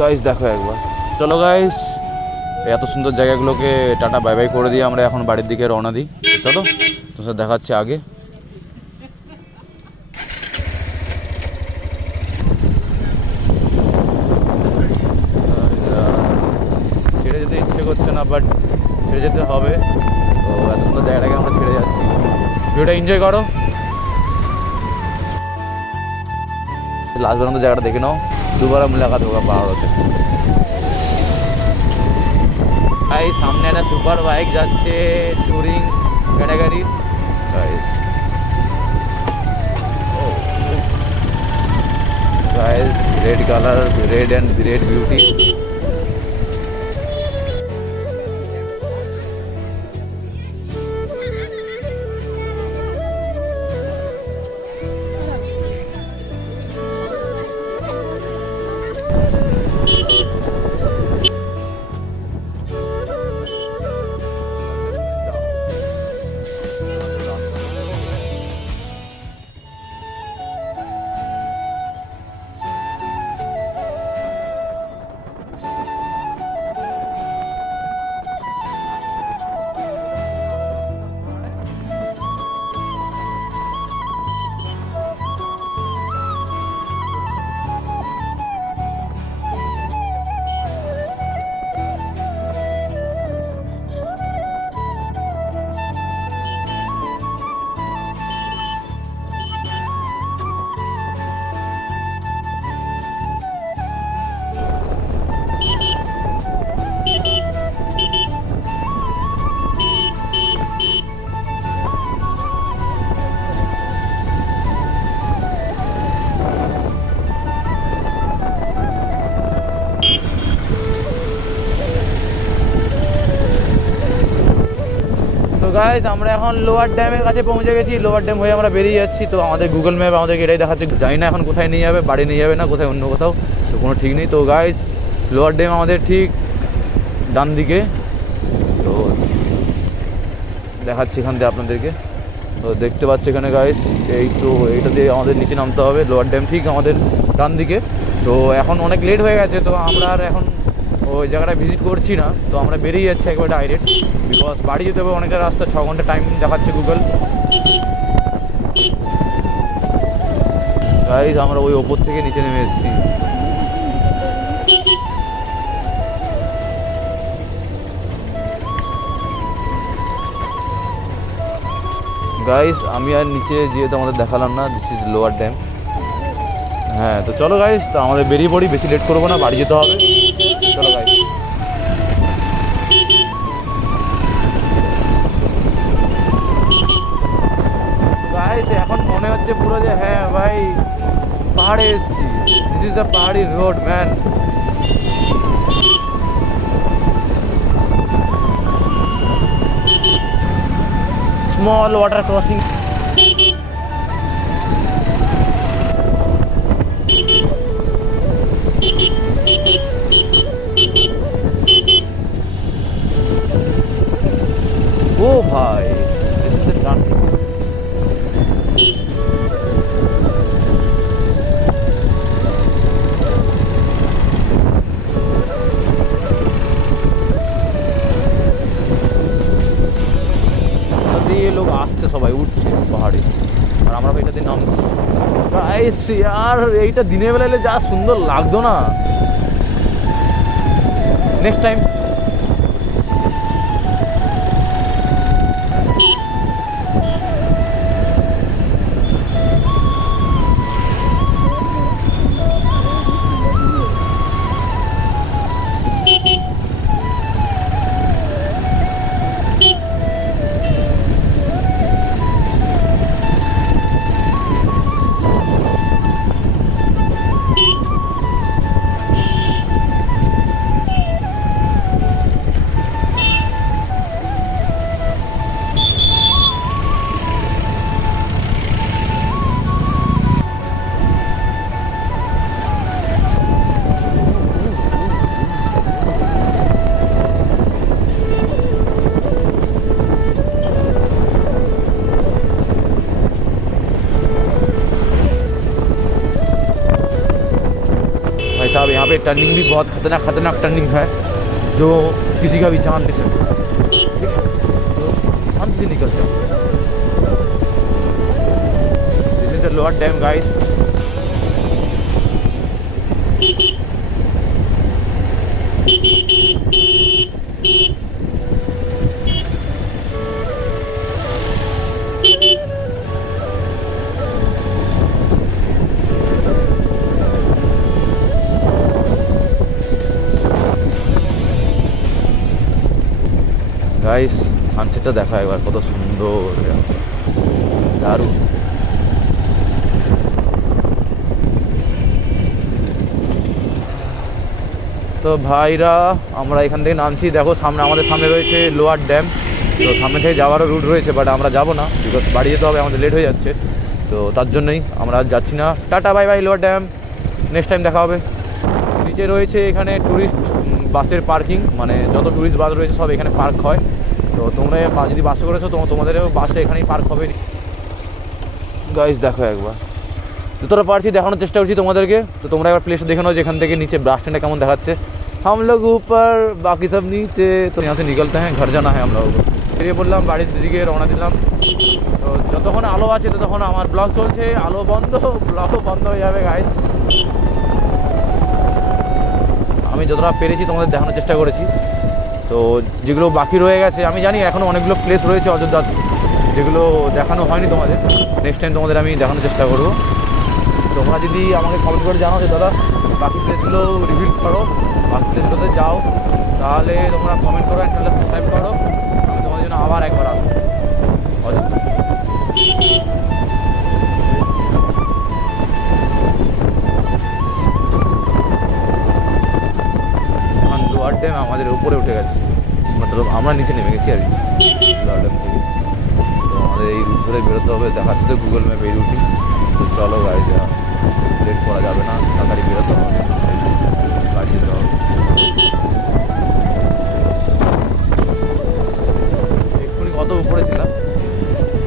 Guys দেখো একবার। চলো গাইস, এত সুন্দর জায়গাগুলোকে টাটা বাই বাই করে দিয়ে আমরা এখন বাড়ির দিকে রওনা দিই। চলো তোমার দেখাচ্ছি আগে। ছেড়ে যেতে ইচ্ছে করছে না, বাট ছেড়ে যেতে হবে। তো এত সুন্দর জায়গাটাকে আমরা ছেড়ে যাচ্ছি। ভিডিওটা এনজয় করো। লাস্ট পর্যন্ত জায়গাটা দেখে নাও। দুবার মুলাকাত হোগা পাহাড় আছে। ভাই সামনে একটা সুপার বাইক যাচ্ছে, touring category. Guys red colour, red and red beauty. Guys আমরা এখন লোয়ার ড্যামের কাছে পৌঁছে গেছি। লোয়ার ড্যাম হয়ে আমরা বেরিয়ে যাচ্ছি। তো আমাদের গুগল ম্যাপ আমাদেরকে এটাই দেখাচ্ছে। জানি না এখন কোথায় নিয়ে যাবে, বাড়ি নিয়ে যাবে না কোথায় অন্য কোথাও, তো কোনো ঠিক নেই। তো গাইস লোয়ার ড্যাম আমাদের ঠিক ডান দিকে। তো দেখাচ্ছি এখান থেকে আপনাদেরকে। তো দেখতে পাচ্ছি এখানে গাইস, এই তো এইটা দিয়ে আমাদের নিচে নামতে হবে। লোয়ার ড্যাম ঠিক আমাদের ডান দিকে। তো এখন অনেক লেট হয়ে গেছে, তো আমরা আর এখন ওই জায়গাটা ভিজিট করছি না। তো আমরা বেরিয়ে যাচ্ছি একবার ডাইরেক্ট, বিকজ বাড়ি যেতে হবে অনেকটা রাস্তা, 6 ঘন্টা টাইম দেখাচ্ছে গুগল। গাইস আমরা ওই ওপর থেকে নিচে নেমে এসেছি। গাইস আমি আর নিচে যেহেতু আমাদের দেখালাম না, দিস ইজ লোয়ার ড্যাম। হ্যাঁ তো চলো গাইস, তো আমাদের বেরিয়ে পড়ি, বেশি লেট করবো না, বাড়ি যেতে হবে। চলো গাইস। গাইস এখন মনে হচ্ছে পুরো যে হ্যাঁ ভাই পাহাড়ে এসেছি। দিস ইজ দ্য পাহাড়ি road man. Small water crossing. ও ভাই this is the turning. ये लोग আসছে, সবাই উঠছে পাহাড়ে, আর আমরা এটাতে নামছি। গাইস यार এইটা দিনের বেলা এলে যা সুন্দর লাগতো না। Next time. टर्निंग भी बहुत खतरनाक टर्निंग है जो किसी का भी जान ले सकता है। तो शांति से निकलते हैं। This is the lower dam guys. Guys সানসেটটা দেখা একবার, কত সুন্দর, দারুণ। তো ভাইরা আমরা এখান থেকে নামছি। দেখো সামনে, আমাদের সামনে রয়েছে লোয়ার ড্যাম। তো সামনে থেকে যাওয়ারও রুট রয়েছে, বাট আমরা যাবো না, বিকজ বাড়ি যেতে হবে, আমাদের লেট হয়ে যাচ্ছে। তো তার জন্যই আমরা যাচ্ছি না। টাটা, bye bye lower dam, next time দেখা হবে। নিচে রয়েছে এখানে ট্যুরিস্ট বাসের পার্কিং, মানে যত ট্যুরিস্ট বাস রয়েছে সব এখানে পার্ক হয়। তো তোমরা যদি বাসে করেছো তোমাদেরও বাসটা এখানেই পার্ক হবে। গাইস দেখো একবার, যতটা পারছি দেখানোর চেষ্টা করছি তোমাদেরকে। তো তোমরা একবার প্লেসটা দেখে নাও, যেখান থেকে নিচে বাস স্ট্যান্ডটা কেমন দেখাচ্ছে। हम लोग ऊपर बाकी सब नीचे। तो यहाँ से निकलते हैं, घर जाना है हम लोग। বেরিয়ে পড়লাম, বাড়ির দিকে রওনা দিলাম। তো যতক্ষণ আলো আছে ততক্ষণ আমার ব্লগ চলছে, আলো বন্ধ ব্লগও বন্ধ হয়ে যাবে গাইস। আমি যতটা পেরেছি তোমাদের দেখানোর চেষ্টা করেছি। তো যেগুলো বাকি রয়ে গেছে, আমি জানি এখনও অনেকগুলো প্লেস রয়েছে অযোধ্যাতে যেগুলো দেখানো হয়নি তোমাদের। নেক্সট টাইম তোমাদের আমি দেখানোর চেষ্টা করব। তোমরা যদি আমাকে কমেন্ট করে জানাও যে দাদা বাকি প্লেসগুলো রিভিল করো, বাকি প্লেসগুলোতে যাও, তাহলে তোমরা কমেন্ট করো, চ্যানেলটা সাবস্ক্রাইব করো। আমি তোমাদের জন্য আবার একবার আসবো অযোধ্যা। এখন লোয়ার ড্যাম আমাদের উপরে উঠে গেছে, মতলব আমরা নিচে নেমে গেছি আর কি লোয়ার ড্যাম থেকে। তো আমাদের এই রুট ধরে বেরোতে হবে, দেখাচ্ছে তো গুগল ম্যাপ এই রুটই। তো চলো গাড়ি যাওয়া, লেট করা যাবে না, তাড়াতাড়ি বেরোতে হবে, গাড়ি যেতে হবে। এক্ষুনি কত উপরে ছিলাম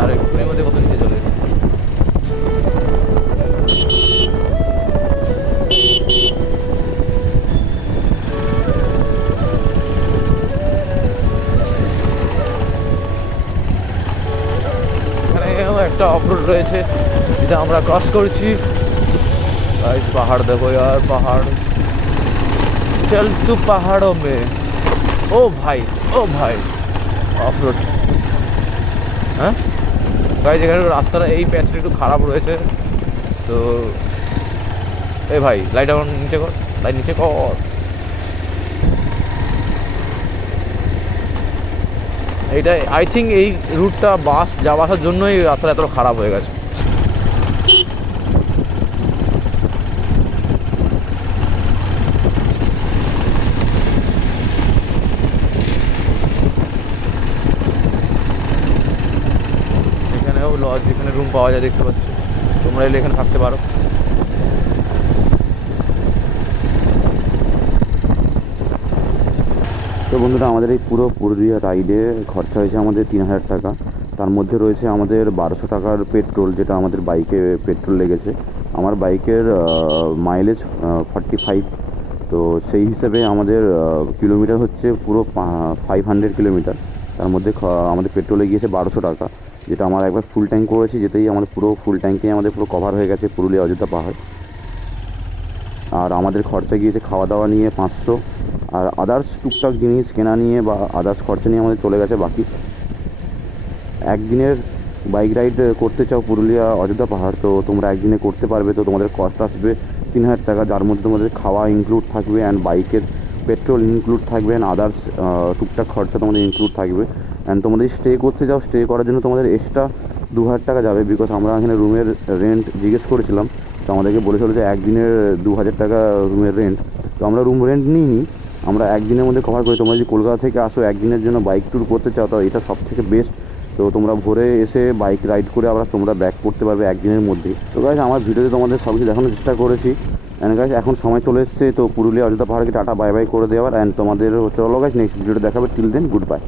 আর এক্ষুনির মধ্যে কত নিচে চলে এসেছি। এখানেও একটা অফরোড রয়েছে যেটা আমরা ক্রস করছি। गाइस पहाड़ देखो यार, पहाड़, चल तू पहाड़ों में। ओ भाई অফ রোড। হ্যাঁ গাইস এখানে রাস্তাটা এই প্যাচটা একটু খারাপ রয়েছে। তো এ ভাই লাইট এখন নিচে কর, লাইট নিচে কর। এইটা আই থিঙ্ক এই রুটটা বাস যাওয়া আসার জন্যই রাস্তাটা এত খারাপ হয়ে গেছে। লজ, এখানে রুম পাওয়া যায়, দেখতে পাচ্ছ। তোমরা এলে এখানে থাকতে পারো। তো বন্ধুরা আমাদের এই পুরো পুরুলিয়া রাইডে খরচা হয়েছে আমাদের 3000 টাকা। তার মধ্যে রয়েছে আমাদের 1200 টাকার পেট্রোল, যেটা আমাদের বাইকে পেট্রোল লেগেছে। আমার বাইকের মাইলেজ 45, তো সেই হিসেবে আমাদের কিলোমিটার হচ্ছে পুরো 500 কিলোমিটার। তার মধ্যে আমাদের পেট্রোলে গিয়েছে 1200 টাকা, যেটা আমার একবার ফুল ট্যাঙ্ক করেছি, যেতেই আমাদের পুরো ফুল ট্যাঙ্কে আমাদের পুরো কভার হয়ে গেছে পুরুলিয়া অযোধ্যা পাহাড়। আর আমাদের খরচা গিয়েছে খাওয়া দাওয়া নিয়ে 500, আর আদার্স টুকটাক জিনিস কেনা নিয়ে বা আদার্স খরচা নিয়ে আমাদের চলে গেছে বাকি। একদিনের বাইক রাইড করতে চাও পুরুলিয়া অযোধ্যা পাহাড়, তো তোমরা একদিনে করতে পারবে। তো তোমাদের কস্ট আসবে 3000 টাকা, যার মধ্যে তোমাদের খাওয়া ইনক্লুড থাকবে, অ্যান্ড বাইকের পেট্রোল ইনক্লুড থাকবে, অ্যান্ড আদার্স টুকটাক খরচা তোমাদের ইনক্লুড থাকবে। অ্যান্ড তোমাদের স্টে করতে যাও, স্টে করার জন্য তোমাদের এক্সট্রা 2000 টাকা যাবে, বিকজ আমরা এখানে রুমের রেন্ট জিজ্ঞেস করেছিলাম। তো আমাদেরকে বলেছিল যে একদিনের 2000 টাকা রুমের রেন্ট। তো আমরা রুম রেন্ট নিইনি, আমরা একদিনের মধ্যে কভার করি। তোমরা যদি কলকাতা থেকে আসো একদিনের জন্য বাইক ট্যুর করতে চাও, তো এটা সব থেকে বেস্ট। তো তোমরা ভোরে এসে বাইক রাইড করে আবার তোমরা ব্যাক করতে পারবে একদিনের মধ্যেই। তো গাইস আমার ভিডিওতে তোমাদের সব কিছু দেখানোর চেষ্টা করেছি। অ্যান্ড গাইস এখন সময় চলে এসছে তো পুরুলিয়া অযোধ্যা পাহাড়কে টাটা বাই বাই করে দেওয়ার। অ্যান্ড তোমাদের চলো গাইস নেক্সট ভিডিওতে দেখাবে। Till then good by.